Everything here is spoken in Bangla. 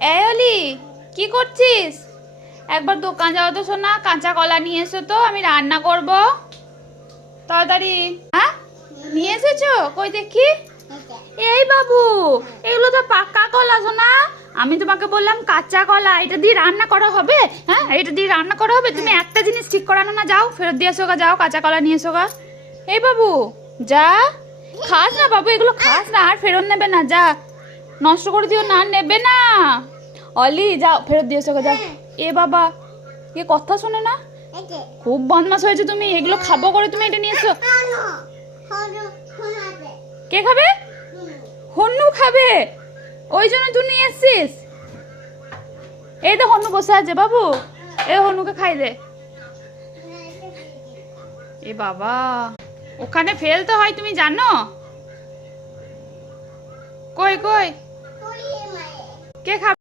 এই অলি, কি করছিস? একবার দোকান যাও তো সোনা, কাঁচা কলা নিয়ে এসো তো, আমি রান্না করব। তাড়াতাড়ি। হ্যাঁ, নিয়ে এসেছো? কই দেখি। এই বাবু, এগুলো তো পাকা কলা সোনা। আমি তোমাকে বললাম কাঁচা কলা, এটা দিয়ে রান্না করা হবে? হ্যাঁ, এটা দিয়ে রান্না করা হবে? তুমি একটা জিনিস ঠিক করানো না, যাও ফেরত দিয়ে এসো গা, যাও কাঁচা কলা নিয়ে এসো গা। এই বাবু, যা। খাস না বাবু, এগুলো খাস না, আর ফেরত নেবে না, যা। নষ্ট করে দিও না, আর নেবে না। অলি, যাও ফেরত দিয়ে এসো গা, যাও। এ বাবা, এ কথা শোনে না। খুব বদমাশ হয়েছে তুমি, এগুলো খাবো করে তুমি এটা নিয়ে এসো। কে খাবে? হন্নু খাবে, ওই জন্য তুই নিয়ে এসছিস। এই তো হন্নু বসে আছে বাবু, এ হন্নুকে খাই দে। এ বাবা, ওখানে ফেলতে হয় তুমি জানো? কই কই, কে খাবে?